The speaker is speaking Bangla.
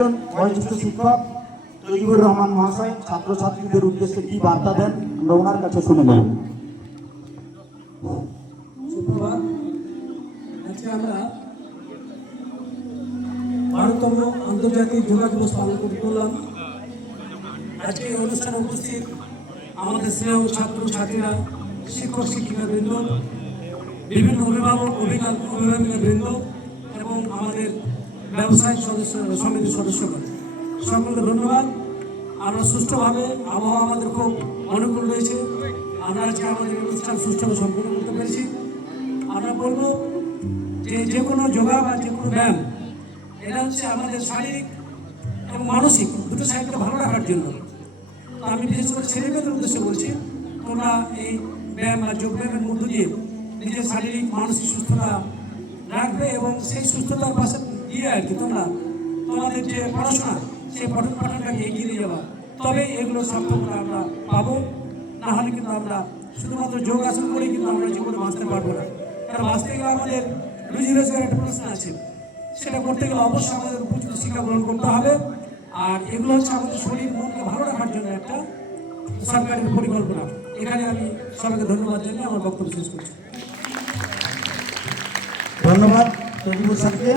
বয়োজ্যেষ্ঠ শিক্ষক তৈবুর রহমান মহাশয় ছাত্রছাত্রীদের উদ্দেশ্যে কি বার্তা দেন আমরা ওনার কাছে শুনে নেব। সুপ্রভাত। আজকে আমরা 12তম আন্তর্জাতিক যোগা দিবস পালন করলাম। আজকে এই অনুষ্ঠানে উপস্থিত আমাদের স্নেহ ছাত্র ছাত্রীরা, শিক্ষক শিক্ষিকাবৃন্দ, বিভিন্ন অভিভাবক অভিভাবিকাবৃন্দ এবং আমাদের ব্যবসায়িক সমিতির সদস্যগণ, সকলকে ধন্যবাদ। আমরা সুষ্ঠুভাবে, আবহাওয়া আমাদের খুব অনুকূল রয়েছে, আমরা আজকে আমাদের অনুষ্ঠান সুষ্ঠুভাবে সম্পূর্ণ করতে পেরেছি। আমরা বলবো যে কোনো যোগা বা যে কোনো ব্যায়াম, এটা হচ্ছে আমাদের শারীরিক এবং মানসিক দুটো সাইডকে ভালো রাখার জন্য। তো আমি বিশেষ করে ছেলেমেয়েদের উদ্দেশ্যে বলছি, তোমরা এই ব্যায়াম বা যোগব্যায়ামের মধ্য দিয়ে নিজের শারীরিক মানসিক সুস্থতা রাখবে এবং সেই সুস্থতার পাশে দিয়ে আর কি তোমরা তোমাদের যে পড়াশোনা, সেই পঠন পাঠনটাকে এগিয়ে নিয়ে যাবা। তবে এগুলো সার্থকতা আমরা পাবো, না হলে কিন্তু আমরা শুধুমাত্র যোগ আসন করেই কিন্তু আমরা জীবনে বাঁচতে পারবো না। কারণ বাঁচতে গেলে আমাদের রুজি রোজগার একটা প্রশ্ন আছে, সেটা করতে গেলে অবশ্যই আমাদের উপযুক্ত শিক্ষা গ্রহণ করতে হবে। আর এগুলো হচ্ছে আমাদের শরীর মনকে ভালো রাখার জন্য একটা সরকারের পরিকল্পনা। এখানে আমি সবাইকে ধন্যবাদ জানিয়ে আমার বক্তব্য শেষ করছি। ধন্যবাদ তৈবুর স্যারকে।